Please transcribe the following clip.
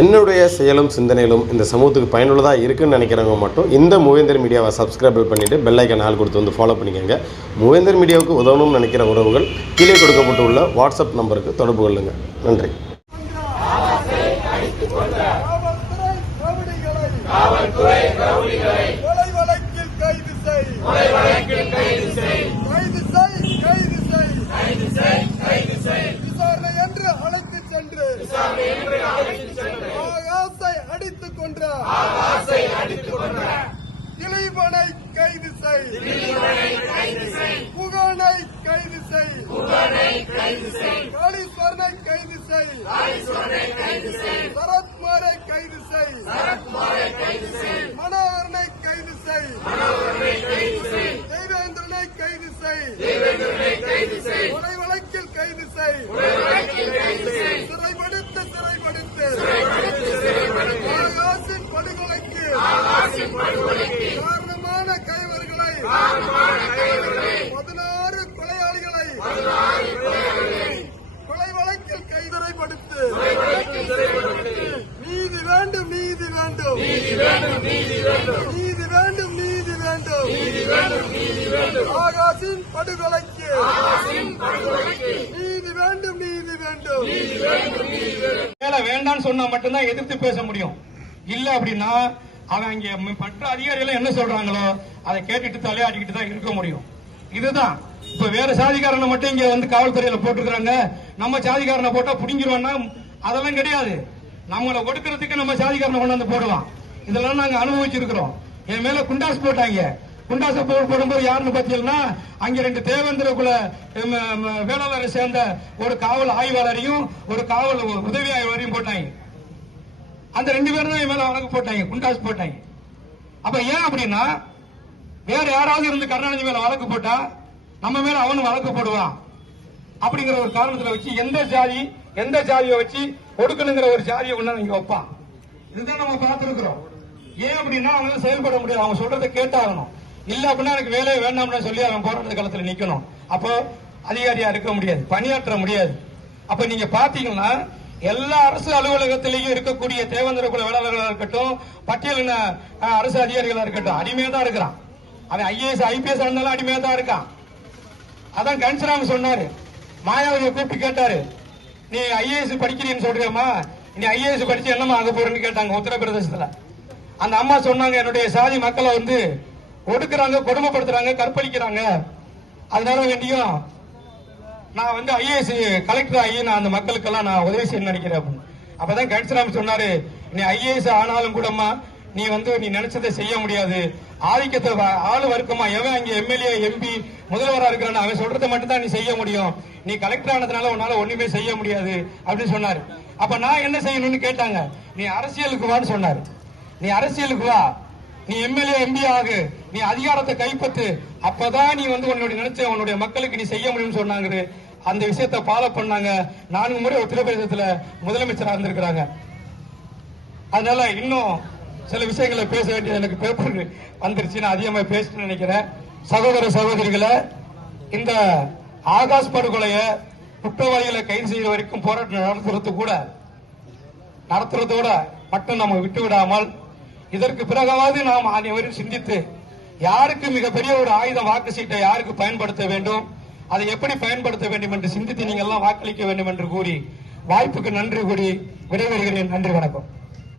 என்னுடைய செயலும் சிந்தனையிலும் இந்த சமூகத்துக்கு பயனுள்ளதாக இருக்குன்னு நினைக்கிறவங்க மட்டும் இந்த மூவேந்தர் மீடியாவை சப்ஸ்கிரைப் பண்ணிவிட்டு பெல் ஐக்கான் ஆல் கொடுத்து வந்து ஃபாலோ பண்ணிக்கோங்க. மூவேந்தர் மீடியாவுக்கு உதவணும்னு நினைக்கிற உறவுகள் கீழே கொடுக்கப்பட்டுள்ள வாட்ஸ்அப் நம்பருக்கு தொடர்பு கொள்ளுங்கள். நன்றி. திலீபனை கைது செய், புகழை கைது செய், காளீஸ்வரனை கைது செய், சரத்குமாரை கைது செய், மனோகரனை கைது செய், தேவேந்திரனை கைது செய், கொலை வழக்கில் கைது செய், சிறைப்படுத்து ஆகாசின் படுகொலைக்கு காரணமான கைவர்களை 16 கொலையாளிகளை கொலை வழக்கில் கைதுறைப்படுத்து. நீதி வேண்டும், நீதி வேண்டும், நீதி வேண்டும், நீதி வேண்டும். ஆகாசின் படுகொலைக்கு நீதி வேண்டும், நீதி வேண்டும். வேண்டான்னு சொன்னா மட்டும்தான் எதிர்த்து பேச முடியும். இல்ல அப்படின்னா அவன் இங்க மற்ற அதிகாரிகள் என்ன சொல்றாங்களோ அதை கேட்டுட்டு தலையாடிக்கிட்டு தான் இருக்க முடியும். இதுதான் இப்ப வேற சாதிக்காரனை மட்டும் இங்க வந்து காவல்துறையில போட்டுக்கிறாங்க, நம்ம சாதிக்காரனை போட்டா புடிங்கிருவோம்னா அதெல்லாம் கிடையாது. நம்மளை ஒடுக்கிறதுக்கு நம்ம சாதிக்காரனை கொண்டாந்து போடலாம். இதெல்லாம் நாங்க அனுபவிச்சிருக்கிறோம். என் மேல குண்டாஸ் போட்டாங்க. குண்டாச போடும்போது யாருன்னு பாத்தீங்கன்னா அங்க 2 தேவேந்திர குல வேளாளரை சேர்ந்த ஒரு காவல் ஆய்வாளரையும் ஒரு காவல் உதவி ஆய்வாளரையும் போட்டாங்க. அந்த 2 பேரும் தான் என் மேல வழக்கு போட்டாங்க, குண்டாஸ் போட்டாங்க. அப்ப ஏன் அப்படின்னா வேற யாராவது இருந்து கருணாநிதி மேல வழக்கு போட்டா நம்ம மேல அவனு வழக்கு போடுவான் அப்படிங்கிற ஒரு காரணத்துல வச்சு எந்த ஜாதியை வச்சு ஒடுக்கணுங்கிற ஒரு ஜாதியை ஒண்ணு இங்க வைப்பான். இதுதான் நம்ம பார்த்திருக்கிறோம். ஏன் அப்படின்னா அவங்க செயல்பட முடியாது, அவங்க சொல்றதை கேட்டாகணும். இல்ல அப்படின்னா எனக்கு வேலையை வேண்டாம்னு சொல்லி அவன் போராட்ட காலத்துல நிக்கணும். அப்போ அதிகாரியா இருக்க முடியாது, பணியாற்ற முடியாது. அப்ப நீங்க பாத்தீங்கன்னா எல்லா அரசு அலுவலகத்திலேயும் இருக்கக்கூடிய தேவேந்திர குல வேளாளர்களா இருக்கட்டும், பட்டியலின அரசு அதிகாரிகளா இருக்கட்டும், அடிமையா தான் இருக்கிறான். அவன் IAS IPS இருந்தாலும் அடிமையா தான் இருக்கான். அதான் கன்சராம சொன்னாரு, மாயாவதியை கூப்பிட்டு கேட்டாரு, நீ IAS படிக்கிறீன்னு சொல்றியம்மா, நீ IAS படிச்சு என்னமா ஆக போறேன்னு கேட்டாங்க உத்தரப்பிரதேசத்துல. அந்த அம்மா சொன்னாங்க, என்னுடைய சாதி மக்களை வந்து ஒடுக்குறாங்க, கொடுமைப்படுத்துறாங்க, கற்பழிக்கிறாங்க, அதனால வேண்டியும் நான் வந்து IAS கலெக்டர் ஆகி நான் அந்த மக்களுக்கெல்லாம் நான் உதவி செய்ய நினைக்கிறேன். அப்பதான் கட்சிராம் சொன்னாரு, நீ IAS ஆனாலும் கூடமா நீ வந்து நீ நினைச்சதை செய்ய முடியாது. ஆதிக்கத்தை ஆளு வர்க்கமா எவன் அங்க MLA MP முதல்வரா இருக்கிறான் அவன் சொல்றதை மட்டும் தான் நீ செய்ய முடியும். நீ கலெக்டர் ஆனதுனால உன்னால ஒண்ணுமே செய்ய முடியாது அப்படின்னு சொன்னாரு. அப்ப நான் என்ன செய்யணும்னு கேட்டாங்க. நீ அரசியலுக்கு வான்னு சொன்னாரு. நீ அரசியலுக்கு வா, நீ MLA MP ஆகு, நீ அதிகாரத்தை கைப்பற்று, அப்பதான் நீ வந்து உன்னுடைய நினைச்ச உன்னுடைய மக்களுக்கு நீ செய்ய முடியும்னு சொன்னாங்க. அந்த விஷயத்தை ஃபாலோ பண்ணாங்க. 4 முறை உத்தரப்பிரதேசத்துல முதலமைச்சராக இருந்திருக்கிறாங்க. அதனால இன்னும் சில விஷயங்களை பேச வேண்டியது எனக்கு பேப்பர் வந்துருச்சு, நான் அதிகமா பேசிட்டு நினைக்கிறேன். சகோதர சகோதரிகளை, இந்த ஆகாஷ் படுகொலைய குற்றவாளிகளை கைது செய்ய வரைக்கும் போராட்டம் நடத்துறதோட மட்டும் நம்ம விட்டு விடாமல் இதற்கு பிறகாவது நாம் அனைவரும் சிந்தித்து யாருக்கு மிகப்பெரிய ஒரு ஆயுதம் வாக்கு சீட்டை யாருக்கு பயன்படுத்த வேண்டும், அதை எப்படி பயன்படுத்த வேண்டும் என்று சிந்தித்து நீங்கள் எல்லாம் வாக்களிக்க வேண்டும் என்று கூறி வாய்ப்புக்கு நன்றி கூறி விடைபெறுகிறேன். நன்றி, வணக்கம்.